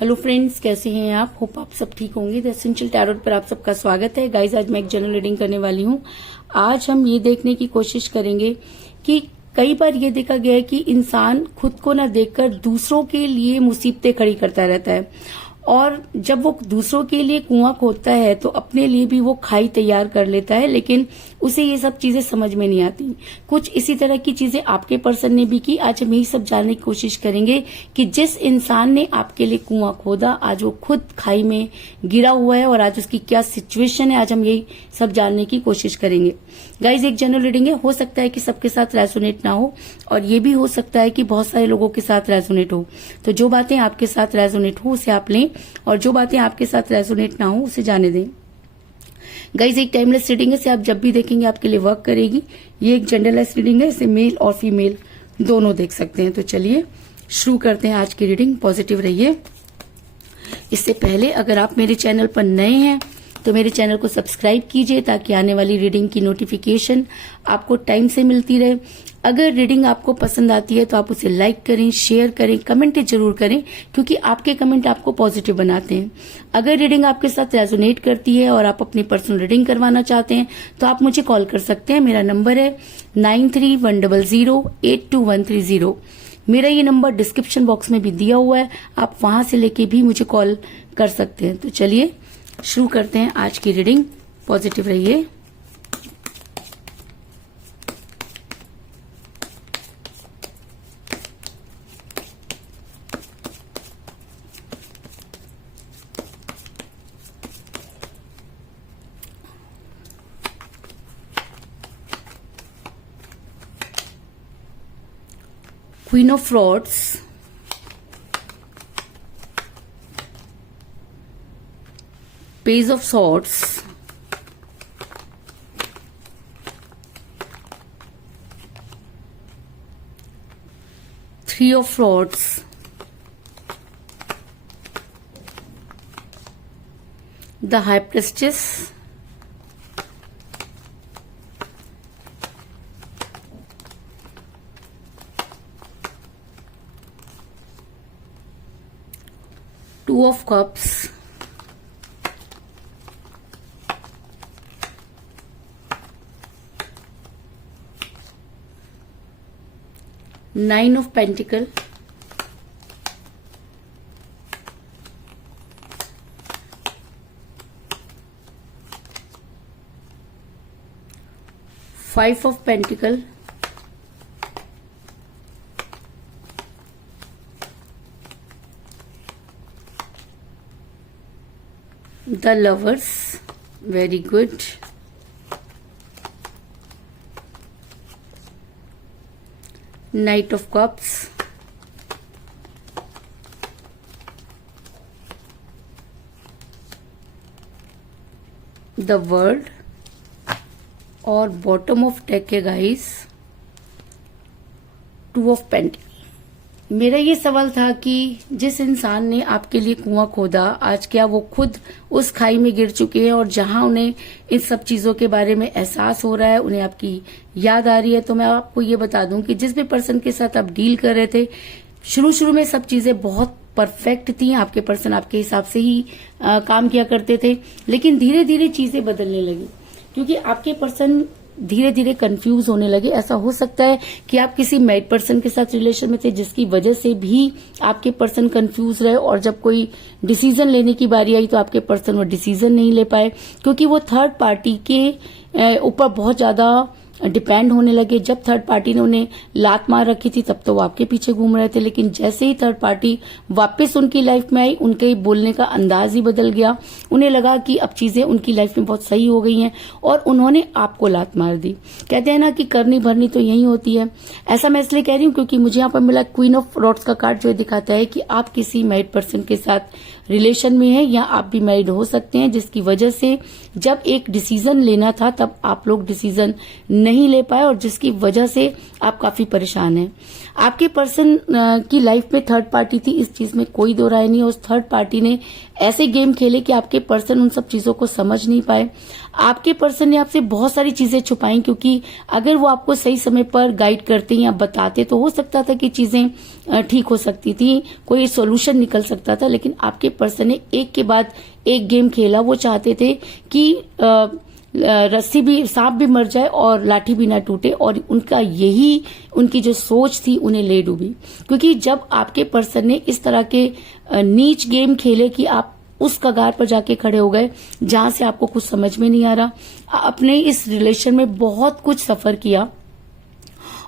Hello friends, कैसे हैं आप? होप आप सब ठीक होंगे। द एसेंशियल टैरोट पर आप सबका स्वागत है। गाइज, आज मैं एक जनरल रीडिंग करने वाली हूँ। आज हम ये देखने की कोशिश करेंगे कि कई बार ये देखा गया है कि इंसान खुद को ना देखकर दूसरों के लिए मुसीबतें खड़ी करता रहता है, और जब वो दूसरों के लिए कुआं खोदता है तो अपने लिए भी वो खाई तैयार कर लेता है, लेकिन उसे ये सब चीजें समझ में नहीं आती। कुछ इसी तरह की चीजें आपके पर्सन ने भी की। आज हम यही सब जानने की कोशिश करेंगे कि जिस इंसान ने आपके लिए कुआं खोदा, आज वो खुद खाई में गिरा हुआ है और आज उसकी क्या सिचुएशन है, आज हम यही सब जानने की कोशिश करेंगे। गाइज, एक जनरल रीडिंग है, हो सकता है कि सबके साथ रेजोनेट ना हो, और ये भी हो सकता है कि बहुत सारे लोगों के साथ रेजोनेट हो। तो जो बातें आपके साथ रेजोनेट हो उसे आप लें, और जो बातें आपके साथ रेजोनेट ना हो उसे जाने दें। गाइज, एक टाइमलेस रीडिंग है, इसे आप जब भी देखेंगे आपके लिए वर्क करेगी। ये एक जेंडरलेस रीडिंग है, इसे मेल और फीमेल दोनों देख सकते हैं। तो चलिए शुरू करते हैं आज की रीडिंग। पॉजिटिव रहिए। इससे पहले अगर आप मेरे चैनल पर नए हैं तो मेरे चैनल को सब्सक्राइब कीजिए, ताकि आने वाली रीडिंग की नोटिफिकेशन आपको टाइम से मिलती रहे। अगर रीडिंग आपको पसंद आती है तो आप उसे लाइक करें, शेयर करें, कमेंट जरूर करें, क्योंकि आपके कमेंट आपको पॉजिटिव बनाते हैं। अगर रीडिंग आपके साथ रेजोनेट करती है और आप अपनी पर्सनल रीडिंग करवाना चाहते हैं तो आप मुझे कॉल कर सकते हैं। मेरा नंबर है 9310082130। मेरा ये नंबर डिस्क्रिप्शन बॉक्स में भी दिया हुआ है, आप वहां से लेके भी मुझे कॉल कर सकते हैं। तो चलिए शुरू करते हैं आज की रीडिंग। पॉजिटिव रहिए। Queen of rods, page of swords, three of rods, the high prestige, two of cups, nine of pentacle, five of pentacle, the lovers, very good, Knight of Cups, the World, और bottom of deck है guys, two of pentacle. मेरा ये सवाल था कि जिस इंसान ने आपके लिए कुआं खोदा, आज क्या वो खुद उस खाई में गिर चुके हैं, और जहां उन्हें इन सब चीजों के बारे में एहसास हो रहा है, उन्हें आपकी याद आ रही है। तो मैं आपको ये बता दूं कि जिस भी पर्सन के साथ आप डील कर रहे थे, शुरू में सब चीजें बहुत परफेक्ट थी। आपके पर्सन आपके हिसाब से ही काम किया करते थे, लेकिन धीरे धीरे चीजें बदलने लगी, क्योंकि आपके पर्सन धीरे धीरे कंफ्यूज होने लगे। ऐसा हो सकता है कि आप किसी मैरिड पर्सन के साथ रिलेशन में थे, जिसकी वजह से भी आपके पर्सन कंफ्यूज रहे, और जब कोई डिसीजन लेने की बारी आई तो आपके पर्सन वो डिसीजन नहीं ले पाए, क्योंकि वो थर्ड पार्टी के ऊपर बहुत ज्यादा डिपेंड होने लगे। जब थर्ड पार्टी ने उन्हें लात मार रखी थी तब तो वो आपके पीछे घूम रहे थे, लेकिन जैसे ही थर्ड पार्टी वापस उनकी लाइफ में आई, उनके बोलने का अंदाज ही बदल गया। उन्हें लगा कि अब चीजें उनकी लाइफ में बहुत सही हो गई हैं, और उन्होंने आपको लात मार दी। कहते हैं ना कि करनी भरनी तो यही होती है। ऐसा मैं इसलिए कह रही हूँ क्योंकि मुझे यहाँ पर मिला क्वीन ऑफ रॉड्स का कार्ड, जो दिखाता है कि आप किसी मैरिड पर्सन के साथ रिलेशन में है या आप भी मैरिड हो सकते हैं, जिसकी वजह से जब एक डिसीजन लेना था तब आप लोग डिसीजन नहीं ले पाए और जिसकी वजह से आप काफी परेशान हैं। आपके पर्सन की लाइफ में थर्ड पार्टी थी, इस चीज में कोई दो राय नहीं है। उस थर्ड पार्टी ने ऐसे गेम खेले कि आपके पर्सन उन सब चीजों को समझ नहीं पाए। आपके पर्सन ने आपसे बहुत सारी चीजें छुपाई, क्योंकि अगर वो आपको सही समय पर गाइड करते या बताते तो हो सकता था कि चीजें ठीक हो सकती थी, कोई सॉल्यूशन निकल सकता था। लेकिन आपके पर्सन ने एक के बाद एक गेम खेला। वो चाहते थे कि रस्सी भी, सांप भी मर जाए और लाठी भी ना टूटे, और उनका यही उनकी जो सोच थी उन्हें ले डूबी। क्योंकि जब आपके पर्सन ने इस तरह के नीच गेम खेले कि आप उस कगार पर जाके खड़े हो गए जहां से आपको कुछ समझ में नहीं आ रहा। अपने इस रिलेशन में बहुत कुछ सफर किया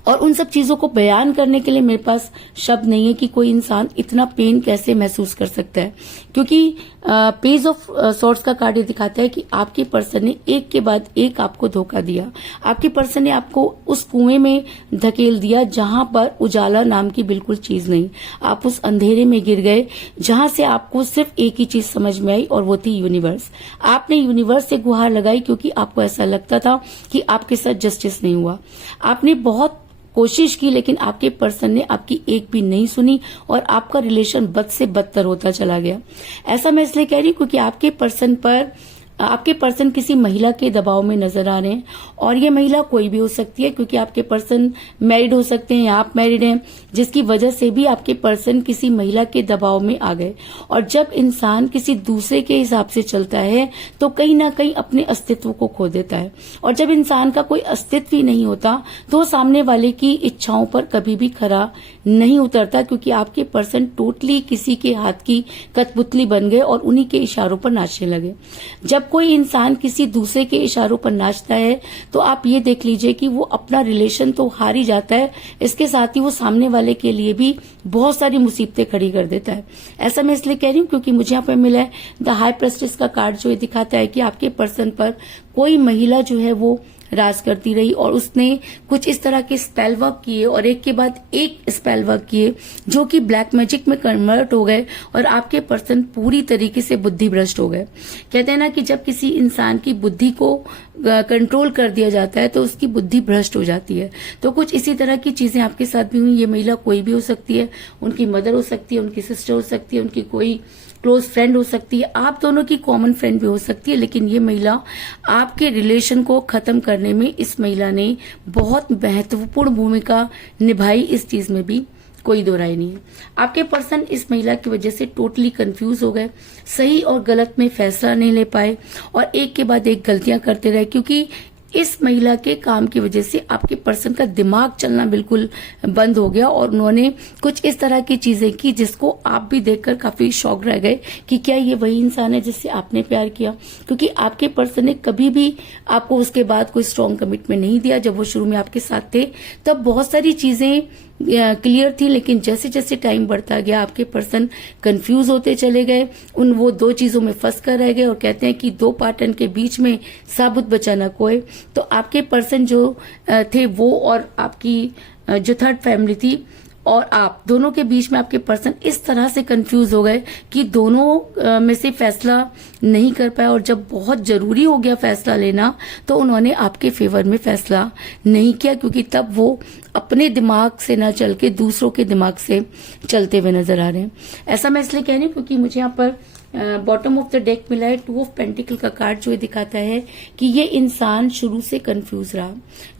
और उन सब चीजों को बयान करने के लिए मेरे पास शब्द नहीं है कि कोई इंसान इतना पेन कैसे महसूस कर सकता है। क्योंकि पेज ऑफ सॉर्ड्स का कार्ड दिखाता है कि आपके पर्सन ने एक के बाद एक आपको धोखा दिया। आपके पर्सन ने आपको उस कुएं में धकेल दिया जहां पर उजाला नाम की बिल्कुल चीज नहीं। आप उस अंधेरे में गिर गए जहां से आपको सिर्फ एक ही चीज समझ में आई और वो थी यूनिवर्स। आपने यूनिवर्स से गुहार लगाई क्योंकि आपको ऐसा लगता था कि आपके साथ जस्टिस नहीं हुआ। आपने बहुत कोशिश की लेकिन आपके पर्सन ने आपकी एक भी नहीं सुनी और आपका रिलेशन बद से बदतर होता चला गया। ऐसा मैं इसलिए कह रही हूं क्योंकि आपके पर्सन किसी महिला के दबाव में नजर आ रहे हैं और ये महिला कोई भी हो सकती है, क्योंकि आपके पर्सन मैरिड हो सकते हैं या आप मैरिड हैं, जिसकी वजह से भी आपके पर्सन किसी महिला के दबाव में आ गए। और जब इंसान किसी दूसरे के हिसाब से चलता है तो कहीं ना कहीं अपने अस्तित्व को खो देता है, और जब इंसान का कोई अस्तित्व ही नहीं होता तो वो सामने वाले की इच्छाओं पर कभी भी खरा नहीं उतरता, क्योंकि आपके पर्सन टोटली किसी के हाथ की कठपुतली बन गए और उन्हीं के इशारों पर नाचने लगे। जब कोई इंसान किसी दूसरे के इशारों पर नाचता है तो आप ये देख लीजिए कि वो अपना रिलेशन तो हार ही जाता है, इसके साथ ही वो सामने वाले के लिए भी बहुत सारी मुसीबतें खड़ी कर देता है। ऐसा मैं इसलिए कह रही हूँ क्योंकि मुझे यहाँ पर मिला है द हाई प्रेस्टिस का कार्ड, जो ये दिखाता है कि आपके पर्सन पर कोई महिला जो है वो राज करती रही और उसने कुछ इस तरह के स्पेल वर्क किए और एक के बाद एक स्पेल वर्क किए जो कि ब्लैक मैजिक में कन्वर्ट हो गए और आपके पर्सन पूरी तरीके से बुद्धि भ्रष्ट हो गए। कहते हैं ना कि जब किसी इंसान की बुद्धि को कंट्रोल कर दिया जाता है तो उसकी बुद्धि भ्रष्ट हो जाती है। तो कुछ इसी तरह की चीजें आपके साथ भी हुई। ये महिला कोई भी हो सकती है, उनकी मदर हो सकती है, उनकी सिस्टर हो सकती है, उनकी कोई क्लोज फ्रेंड हो सकती है, आप दोनों की कॉमन फ्रेंड भी हो सकती है। लेकिन ये महिला आपके रिलेशन को खत्म करने में, इस महिला ने बहुत महत्वपूर्ण भूमिका निभाई, इस चीज में भी कोई दो राय नहीं है। आपके पर्सन इस महिला की वजह से टोटली कंफ्यूज हो गए, सही और गलत में फैसला नहीं ले पाए और एक के बाद एक गलतियां करते रहे, क्योंकि इस महिला के काम की वजह से आपके पर्सन का दिमाग चलना बिल्कुल बंद हो गया और उन्होंने कुछ इस तरह की चीजें की जिसको आप भी देखकर काफी शॉक रह गए कि क्या ये वही इंसान है जिससे आपने प्यार किया। क्योंकि आपके पर्सन ने कभी भी आपको उसके बाद कोई स्ट्रॉन्ग कमिटमेंट नहीं दिया। जब वो शुरू में आपके साथ थे तब बहुत सारी चीजें क्लियर थी, लेकिन जैसे जैसे टाइम बढ़ता गया आपके पर्सन कंफ्यूज होते चले गए, वो दो चीजों में फंस कर रह गए। और कहते हैं कि दो पाटन के बीच में साबुत बचा न कोई। तो आपके पर्सन जो थे वो और आपकी जो थर्ड फैमिली थी और आप दोनों के बीच में आपके पर्सन इस तरह से कंफ्यूज हो गए कि दोनों में से फैसला नहीं कर पाए, और जब बहुत जरूरी हो गया फैसला लेना तो उन्होंने आपके फेवर में फैसला नहीं किया, क्योंकि तब वो अपने दिमाग से ना चल के दूसरों के दिमाग से चलते हुए नजर आ रहे हैं। ऐसा मैं इसलिए कह रही हूँ क्योंकि मुझे यहाँ पर बॉटम ऑफ द डेक मिला है टू ऑफ पेंटिकल का कार्ड, जो दिखाता है कि ये इंसान शुरू से कंफ्यूज रहा।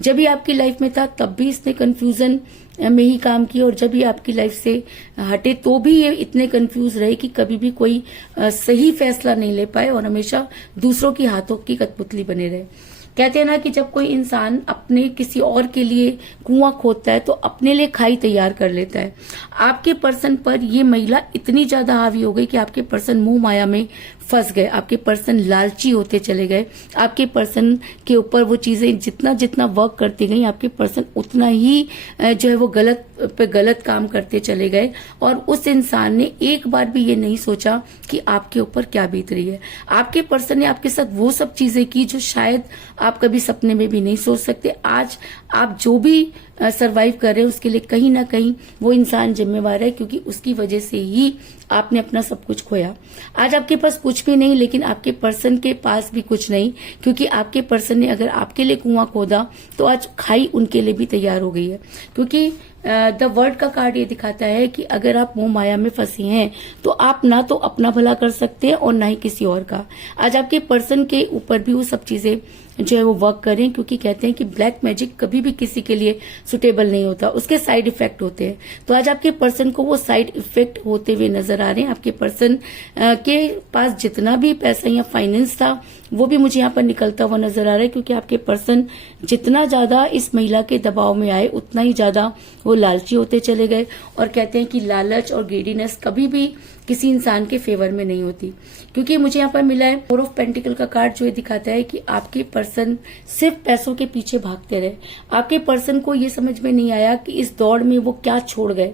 जब भी आपकी लाइफ में था तब भी इसने कंफ्यूजन में ही काम किया, और जब भी आपकी लाइफ से हटे तो भी ये इतने कंफ्यूज रहे कि कभी भी कोई सही फैसला नहीं ले पाए और हमेशा दूसरों की हाथों की कठपुतली बने रहे। कहते हैं ना कि जब कोई इंसान अपने किसी और के लिए कुआं खोदता है तो अपने लिए खाई तैयार कर लेता है। आपके पर्सन पर ये महिला इतनी ज्यादा हावी हो गई कि आपके पर्सन मुंह माया में फंस गए। आपके पर्सन लालची होते चले गए। आपके पर्सन के ऊपर वो चीजें जितना जितना वर्क करती गई, आपके पर्सन उतना ही जो है वो गलत पे गलत काम करते चले गए, और उस इंसान ने एक बार भी ये नहीं सोचा कि आपके ऊपर क्या बीत रही है। आपके पर्सन ने आपके साथ वो सब चीजें की जो शायद आप कभी सपने में भी नहीं सोच सकते। आज आप जो भी सरवाइव कर रहे हैं उसके लिए कहीं ना कहीं वो इंसान जिम्मेवार है, क्योंकि उसकी वजह से ही आपने अपना सब कुछ खोया। आज आपके पास कुछ भी नहीं, लेकिन आपके पर्सन के पास भी कुछ नहीं, क्योंकि आपके पर्सन ने अगर आपके लिए कुआं खोदा तो आज खाई उनके लिए भी तैयार हो गई है। क्योंकि द वर्ल्ड का कार्ड ये दिखाता है कि अगर आप मोह माया में फंसे हैं तो आप ना तो अपना भला कर सकते हैं और ना ही किसी और का। आज आपके पर्सन के ऊपर भी वो सब चीजें जो है वो वर्क करें, क्योंकि कहते हैं कि ब्लैक मैजिक कभी भी किसी के लिए सुटेबल नहीं होता, उसके साइड इफेक्ट होते हैं। तो आज आपके पर्सन को वो साइड इफेक्ट होते हुए नजर आ रहे हैं। आपके पर्सन के पास जितना भी पैसा या फाइनेंस था वो भी मुझे यहाँ पर निकलता हुआ नजर आ रहा है, क्योंकि आपके पर्सन जितना ज्यादा इस महिला के दबाव में आए उतना ही ज्यादा वो लालची होते चले गए। और कहते हैं कि लालच और ग्रीडीनेस कभी भी किसी इंसान के फेवर में नहीं होती, क्योंकि मुझे यहाँ पर मिला है 4 ऑफ पेंटिकल का कार्ड, जो ये दिखाता है कि आपके पर्सन सिर्फ पैसों के पीछे भागते रहे। आपके पर्सन को ये समझ में नहीं आया कि इस दौड़ में वो क्या छोड़ गए।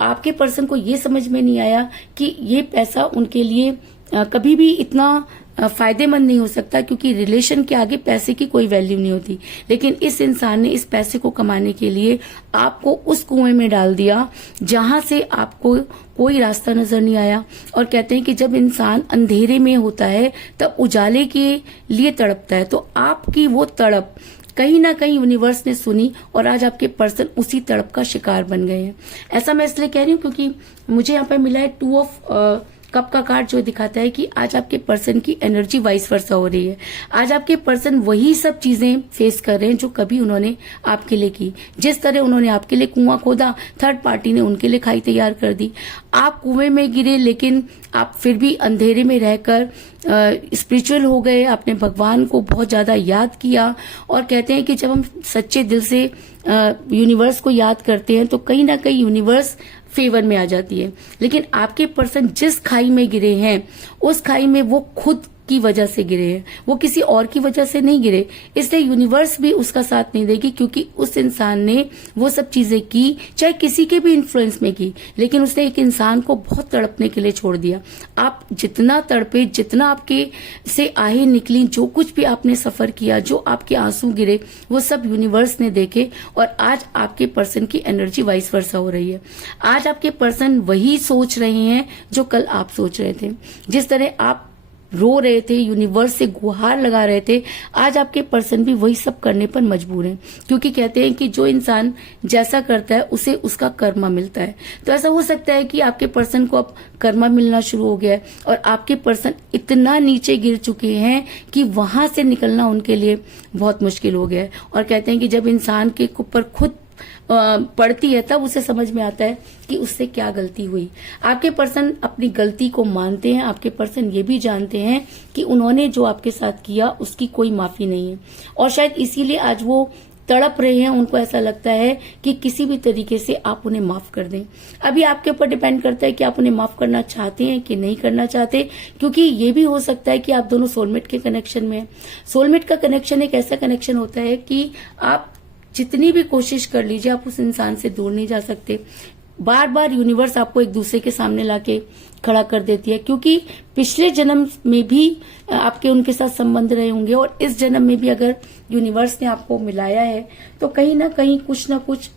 आपके पर्सन को ये समझ में नहीं आया कि ये पैसा उनके लिए कभी भी इतना फायदेमंद नहीं हो सकता, क्योंकि रिलेशन के आगे पैसे की कोई वैल्यू नहीं होती। लेकिन इस इंसान ने इस पैसे को कमाने के लिए आपको उस कुएं में डाल दिया जहां से आपको कोई रास्ता नजर नहीं आया। और कहते हैं कि जब इंसान अंधेरे में होता है तब उजाले के लिए तड़पता है। तो आपकी वो तड़प कहीं ना कहीं यूनिवर्स ने सुनी और आज आपके पर्सन उसी तड़प का शिकार बन गए हैं। ऐसा मैं इसलिए कह रही हूँ क्योंकि मुझे यहाँ पर मिला है 2 ऑफ कप का कार्ड, जो दिखाता है कि आज आपके पर्सन की एनर्जी वाइस वर्सा हो रही है। आज आपके पर्सन वही सब चीजें फेस कर रहे हैं जो कभी उन्होंने आपके लिए की। जिस तरह उन्होंने आपके लिए कुआं खोदा, थर्ड पार्टी ने उनके लिए खाई तैयार कर दी। आप कुएं में गिरे, लेकिन आप फिर भी अंधेरे में रहकर स्पिरिचुअल हो गए। आपने भगवान को बहुत ज्यादा याद किया। और कहते हैं कि जब हम सच्चे दिल से यूनिवर्स को याद करते हैं तो कहीं ना कहीं यूनिवर्स फेवर में आ जाती है। लेकिन आपके पर्सन जिस खाई में गिरे हैं उस खाई में वो खुद की वजह से गिरे हैं, वो किसी और की वजह से नहीं गिरे। इसलिए यूनिवर्स भी उसका साथ नहीं देगी, क्योंकि उस इंसान ने वो सब चीजें की, चाहे किसी के भी इन्फ्लुएंस में की, लेकिन उसने एक इंसान को बहुत तड़पने के लिए छोड़ दिया। आप जितना तड़पे, जितना आपके से आहें निकली, जो कुछ भी आपने सफर किया, जो आपके आंसू गिरे, वो सब यूनिवर्स ने देखे। और आज आपके पर्सन की एनर्जी वाइस वर्सा हो रही है। आज आपके पर्सन वही सोच रहे हैं जो कल आप सोच रहे थे। जिस तरह आप रो रहे थे, यूनिवर्स से गुहार लगा रहे थे, आज आपके पर्सन भी वही सब करने पर मजबूर हैं। क्योंकि कहते हैं कि जो इंसान जैसा करता है उसे उसका कर्मा मिलता है। तो ऐसा हो सकता है कि आपके पर्सन को अब कर्मा मिलना शुरू हो गया है और आपके पर्सन इतना नीचे गिर चुके हैं कि वहां से निकलना उनके लिए बहुत मुश्किल हो गया है। और कहते हैं कि जब इंसान के ऊपर खुद पड़ती है तब उसे समझ में आता है कि उससे क्या गलती हुई। आपके पर्सन अपनी गलती को मानते हैं। आपके पर्सन ये भी जानते हैं कि उन्होंने जो आपके साथ किया उसकी कोई माफी नहीं है, और शायद इसीलिए आज वो तड़प रहे हैं। उनको ऐसा लगता है कि किसी भी तरीके से आप उन्हें माफ कर दें। अभी आपके ऊपर डिपेंड करता है कि आप उन्हें माफ करना चाहते हैं कि नहीं करना चाहते, क्योंकि ये भी हो सकता है कि आप दोनों सोलमेट के कनेक्शन में हैं। सोलमेट का कनेक्शन एक ऐसा कनेक्शन होता है कि आप जितनी भी कोशिश कर लीजिए, आप उस इंसान से दूर नहीं जा सकते। बार बार यूनिवर्स आपको एक दूसरे के सामने लाके खड़ा कर देती है, क्योंकि पिछले जन्म में भी आपके उनके साथ संबंध रहे होंगे और इस जन्म में भी अगर यूनिवर्स ने आपको मिलाया है तो कहीं ना कहीं कुछ ना कुछ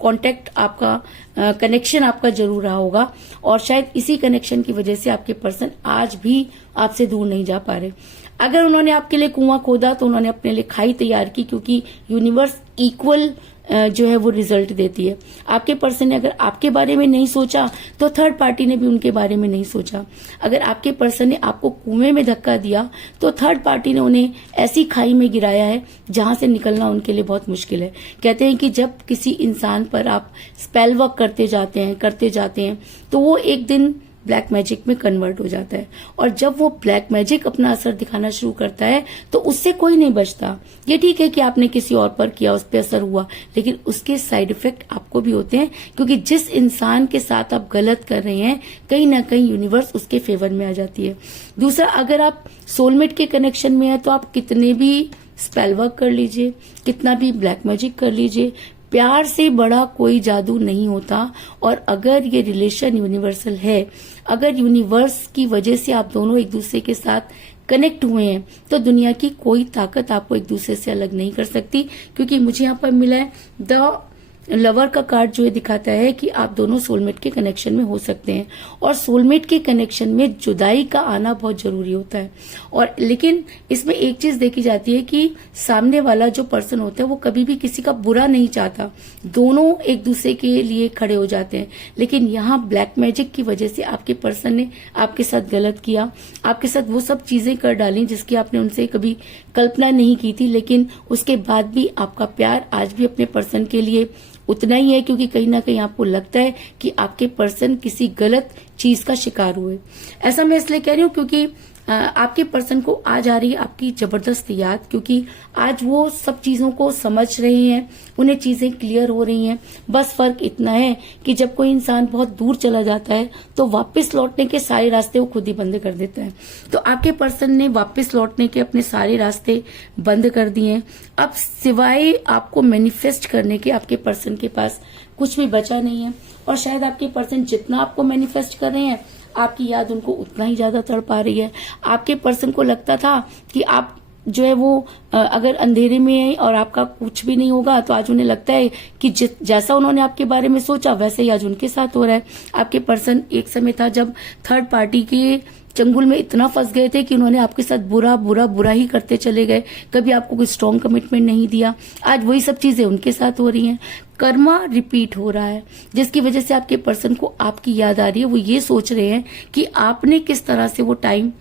कांटेक्ट आपका, कनेक्शन आपका जरूर रहा होगा। और शायद इसी कनेक्शन की वजह से आपके पर्सन आज भी आपसे दूर नहीं जा पा रहे। अगर उन्होंने आपके लिए कुआं खोदा तो उन्होंने अपने लिए खाई तैयार की, क्योंकि यूनिवर्स इक्वल जो है वो रिजल्ट देती है। आपके पर्सन ने अगर आपके बारे में नहीं सोचा तो थर्ड पार्टी ने भी उनके बारे में नहीं सोचा। अगर आपके पर्सन ने आपको कुएं में धक्का दिया तो थर्ड पार्टी ने उन्हें ऐसी खाई में गिराया है जहां से निकलना उनके लिए बहुत मुश्किल है। कहते हैं कि जब किसी इंसान पर आप स्पेल वर्क करते जाते हैं तो वो एक दिन ब्लैक मैजिक में कन्वर्ट हो जाता है, और जब वो ब्लैक मैजिक अपना असर दिखाना शुरू करता है तो उससे कोई नहीं बचता। ये ठीक है कि आपने किसी और पर किया, उस पर असर हुआ, लेकिन उसके साइड इफेक्ट आपको भी होते हैं, क्योंकि जिस इंसान के साथ आप गलत कर रहे हैं कहीं ना कहीं यूनिवर्स उसके फेवर में आ जाती है। दूसरा, अगर आप सोलमेट के कनेक्शन में है तो आप कितने भी स्पेल वर्क कर लीजिए, कितना भी ब्लैक मैजिक कर लीजिए, प्यार से बड़ा कोई जादू नहीं होता। और अगर ये रिलेशन यूनिवर्सल है, अगर यूनिवर्स की वजह से आप दोनों एक दूसरे के साथ कनेक्ट हुए हैं तो दुनिया की कोई ताकत आपको एक दूसरे से अलग नहीं कर सकती। क्योंकि मुझे यहाँ पर मिला है द लवर का कार्ड जो है दिखाता है कि आप दोनों सोलमेट के कनेक्शन में हो सकते हैं, और सोलमेट के कनेक्शन में जुदाई का आना बहुत जरूरी होता है। और लेकिन इसमें एक चीज देखी जाती है कि सामने वाला जो पर्सन होता है वो कभी भी किसी का बुरा नहीं चाहता, दोनों एक दूसरे के लिए खड़े हो जाते हैं। लेकिन यहाँ ब्लैक मैजिक की वजह से आपके पर्सन ने आपके साथ गलत किया, आपके साथ वो सब चीजें कर डाली जिसकी आपने उनसे कभी कल्पना नहीं की थी, लेकिन उसके बाद भी आपका प्यार आज भी अपने पर्सन के लिए उतना ही है, क्योंकि कहीं ना कहीं आपको लगता है कि आपके पर्सन किसी गलत चीज का शिकार हुए। ऐसा मैं इसलिए कह रही हूँ क्योंकि आपके पर्सन को आज आ रही है आपकी जबरदस्त याद, क्योंकि आज वो सब चीजों को समझ रहे हैं, उन्हें चीजें क्लियर हो रही हैं। बस फर्क इतना है कि जब कोई इंसान बहुत दूर चला जाता है तो वापस लौटने के सारे रास्ते वो खुद ही बंद कर देता है। तो आपके पर्सन ने वापस लौटने के अपने सारे रास्ते बंद कर दिए हैं। अब सिवाय आपको मैनिफेस्ट करने के आपके पर्सन के पास कुछ भी बचा नहीं है, और शायद आपके पर्सन जितना आपको मैनिफेस्ट कर रहे हैं आपकी याद उनको उतना ही ज्यादा तड़पा रही है। आपके पर्सन को लगता था कि आप जो है वो अगर अंधेरे में है और आपका कुछ भी नहीं होगा, तो आज उन्हें लगता है कि जैसा उन्होंने आपके बारे में सोचा वैसे ही आज उनके साथ हो रहा है। आपके पर्सन एक समय था जब थर्ड पार्टी के चंगुल में इतना फंस गए थे कि उन्होंने आपके साथ बुरा बुरा बुरा ही करते चले गए, कभी आपको कोई स्ट्रॉन्ग कमिटमेंट नहीं दिया। आज वही सब चीजें उनके साथ हो रही हैं, कर्मा रिपीट हो रहा है, जिसकी वजह से आपके पर्सन को आपकी याद आ रही है। वो ये सोच रहे हैं कि आपने किस तरह से वो टाइम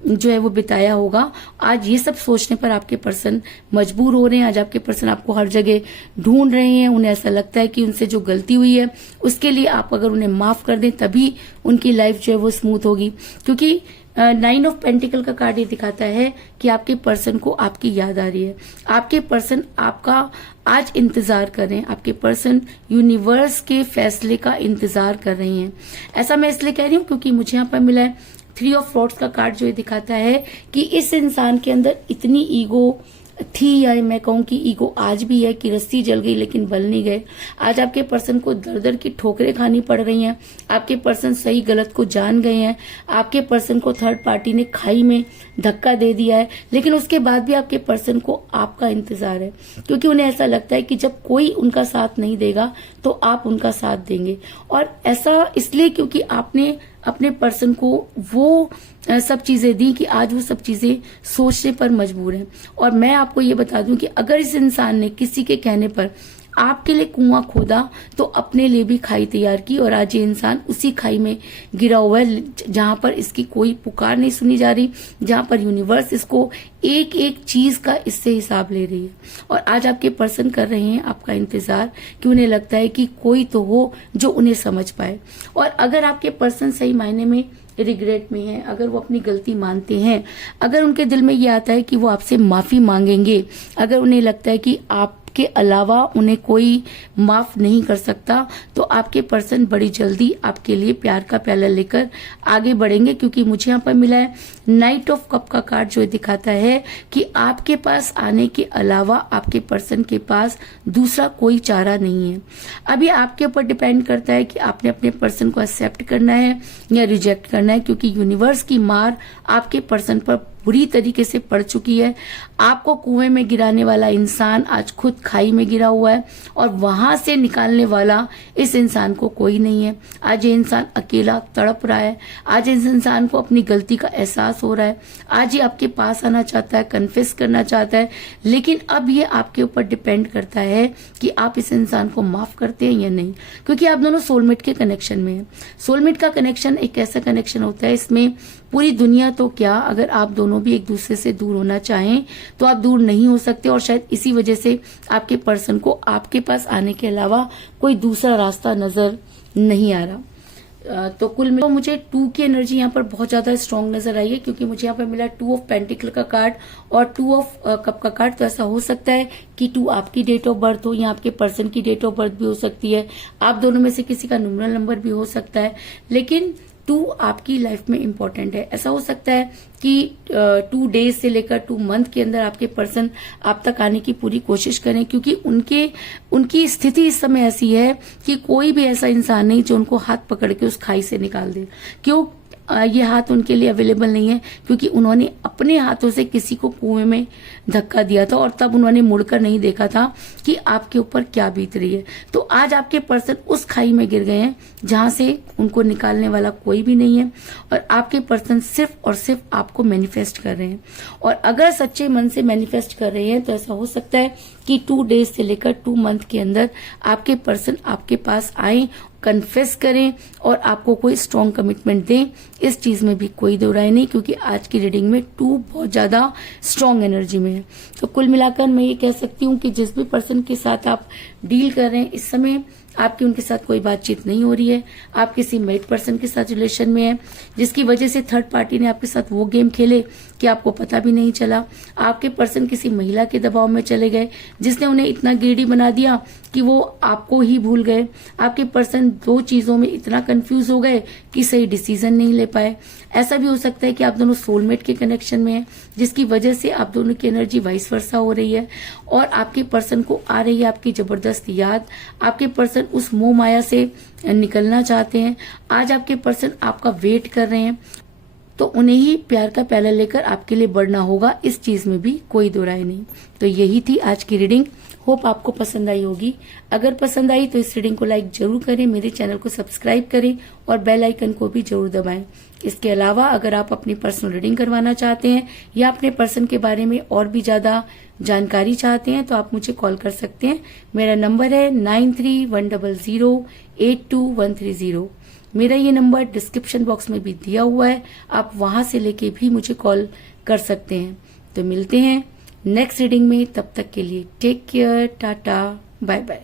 जो है वो बिताया होगा। आज ये सब सोचने पर आपके पर्सन मजबूर हो रहे हैं। आज आपके पर्सन आपको हर जगह ढूंढ रहे हैं। उन्हें ऐसा लगता है कि उनसे जो गलती हुई है उसके लिए आप अगर उन्हें माफ कर दें तभी उनकी लाइफ जो है वो स्मूथ होगी, क्योंकि 9 ऑफ पेंटिकल का कार्ड ये दिखाता है कि आपके पर्सन को आपकी याद आ रही है। आपके पर्सन आपका आज इंतजार कर रहे हैं। आपके पर्सन यूनिवर्स के फैसले का इंतजार कर रही हैं। ऐसा मैं इसलिए कह रही हूँ क्योंकि मुझे यहाँ पर मिला है 3 ऑफ स्वॉर्ड्स का कार्ड, जो ये दिखाता है कि इस इंसान के अंदर इतनी ईगो थी, या मैं कहूं कि ईगो आज भी है, कि रस्सी जल गई लेकिन बल नहीं गए। आज आपके पर्सन को दर दर की ठोकरें खानी पड़ रही हैं। आपके पर्सन सही गलत को जान गए हैं। आपके पर्सन को थर्ड पार्टी ने खाई में धक्का दे दिया है, लेकिन उसके बाद भी आपके पर्सन को आपका इंतजार है, क्योंकि उन्हें ऐसा लगता है कि जब कोई उनका साथ नहीं देगा तो आप उनका साथ देंगे। और ऐसा इसलिए क्योंकि आपने अपने पर्सन को वो सब चीजें दी कि आज वो सब चीजें सोचने पर मजबूर हैं। और मैं आपको ये बता दूं कि अगर इस इंसान ने किसी के कहने पर आपके लिए कुआं खोदा तो अपने लिए भी खाई तैयार की, और आज ये इंसान उसी खाई में गिरा हुआ है जहां पर इसकी कोई पुकार नहीं सुनी जा रही, जहां पर यूनिवर्स इसको एक एक चीज का इससे हिसाब ले रही है। और आज आपके पर्सन कर रहे हैं आपका इंतजार, कि उन्हें लगता है कि कोई तो हो जो उन्हें समझ पाए। और अगर आपके पर्सन सही मायने में रिग्रेट में है, अगर वो अपनी गलती मानते हैं, अगर उनके दिल में ये आता है कि वो आपसे माफी मांगेंगे, अगर उन्हें लगता है कि आपके अलावा उन्हें कोई माफ नहीं कर सकता, तो आपके पर्सन बड़ी जल्दी आपके लिए प्यार का प्याला लेकर आगे बढ़ेंगे। क्योंकि मुझे यहाँ पर मिला है नाइट ऑफ कप का कार्ड, जो दिखाता है कि आपके पास आने के अलावा आपके पर्सन के पास दूसरा कोई चारा नहीं है। अभी आपके ऊपर डिपेंड करता है कि आपने अपने पर्सन को एक्सेप्ट करना है या रिजेक्ट करना है, क्योंकि यूनिवर्स की मार आपके पर्सन पर बुरी तरीके से पड़ चुकी है। आपको कुएं में गिराने वाला इंसान आज खुद खाई में गिरा हुआ है, और वहां से निकालने वाला इस इंसान को कोई नहीं है। आज ये इंसान अकेला तड़प रहा है। आज इस इंसान को अपनी गलती का एहसास हो रहा है। आज ये आपके पास आना चाहता है, कन्फेस करना चाहता है, लेकिन अब ये आपके ऊपर डिपेंड करता है कि आप इस इंसान को माफ करते हैं या नहीं, क्योंकि आप दोनों सोलमेट के कनेक्शन में हैं। सोलमेट का कनेक्शन एक ऐसा कनेक्शन होता है, इसमें पूरी दुनिया तो क्या, अगर आप दोनों भी एक दूसरे से दूर होना चाहें तो आप दूर नहीं हो सकते। और शायद इसी वजह से आपके पर्सन को आपके पास आने के अलावा कोई दूसरा रास्ता नजर नहीं आ रहा। तो कुल में तो मुझे 2 की एनर्जी यहाँ पर बहुत ज्यादा स्ट्रांग नजर आई है, क्योंकि मुझे यहाँ पर मिला 2 ऑफ पेंटिकल का कार्ड और 2 ऑफ कप का कार्ड। तो ऐसा हो सकता है कि 2 आपकी डेट ऑफ बर्थ हो, या आपके पर्सन की डेट ऑफ बर्थ भी हो सकती है। आप दोनों में से किसी का न्यूमरल नंबर भी हो सकता है, लेकिन 2 आपकी लाइफ में इंपॉर्टेंट है। ऐसा हो सकता है कि 2 डेज से लेकर 2 मंथ के अंदर आपके पर्सन आप तक आने की पूरी कोशिश करें, क्योंकि उनकी स्थिति इस समय ऐसी है कि कोई भी ऐसा इंसान नहीं जो उनको हाथ पकड़ के उस खाई से निकाल दे। क्यों? ये हाथ उनके लिए अवेलेबल नहीं है, क्योंकि उन्होंने अपने हाथों से किसी को कुएं में धक्का दिया था और तब उन्होंने मुड़कर नहीं देखा था कि आपके ऊपर क्या बीत रही है। तो आज आपके पर्सन उस खाई में गिर गए हैं जहां से उनको निकालने वाला कोई भी नहीं है, और आपके पर्सन सिर्फ और सिर्फ आपको मैनिफेस्ट कर रहे हैं। और अगर सच्चे मन से मैनिफेस्ट कर रहे हैं तो ऐसा हो सकता है कि 2 डेज से लेकर 2 मंथ के अंदर आपके पर्सन आपके पास आए, कन्फेस करें और आपको कोई स्ट्रॉन्ग कमिटमेंट दें। इस चीज में भी कोई दो राय नहीं, क्योंकि आज की रीडिंग में 2 बहुत ज्यादा स्ट्रॉन्ग एनर्जी में है। तो कुल मिलाकर मैं ये कह सकती हूँ कि जिस भी पर्सन के साथ आप डील कर रहे हैं इस समय आपकी उनके साथ कोई बातचीत नहीं हो रही है। आप किसी मैरिड पर्सन के साथ रिलेशन में है, जिसकी वजह से थर्ड पार्टी ने आपके साथ वो गेम खेले कि आपको पता भी नहीं चला। आपके पर्सन किसी महिला के दबाव में चले गए जिसने उन्हें इतना ग्रीडी बना दिया कि वो आपको ही भूल गए। आपके पर्सन 2 चीजों में इतना कंफ्यूज हो गए कि सही डिसीजन नहीं ले पाए। ऐसा भी हो सकता है कि आप दोनों सोलमेट के कनेक्शन में हैं, जिसकी वजह से आप दोनों की एनर्जी वाइस वर्सा हो रही है और आपके पर्सन को आ रही है आपकी जबरदस्त याद। आपके पर्सन उस मोह माया से निकलना चाहते हैं। आज आपके पर्सन आपका वेट कर रहे हैं, तो उन्हें ही प्यार का प्याला लेकर आपके लिए बढ़ना होगा। इस चीज में भी कोई दो राय नहीं। तो यही थी आज की रीडिंग। होप आपको पसंद आई होगी। अगर पसंद आई तो इस रीडिंग को लाइक जरूर करें, मेरे चैनल को सब्सक्राइब करें और बेल आइकन को भी जरूर दबाएं। इसके अलावा अगर आप अपनी पर्सनल रीडिंग करवाना चाहते हैं या अपने पर्सन के बारे में और भी ज्यादा जानकारी चाहते हैं तो आप मुझे कॉल कर सकते हैं। मेरा नंबर है 9310082130। मेरा ये नंबर डिस्क्रिप्शन बॉक्स में भी दिया हुआ है, आप वहां से लेके भी मुझे कॉल कर सकते हैं। तो मिलते हैं नेक्स्ट रीडिंग में, तब तक के लिए take care, tata, bye bye.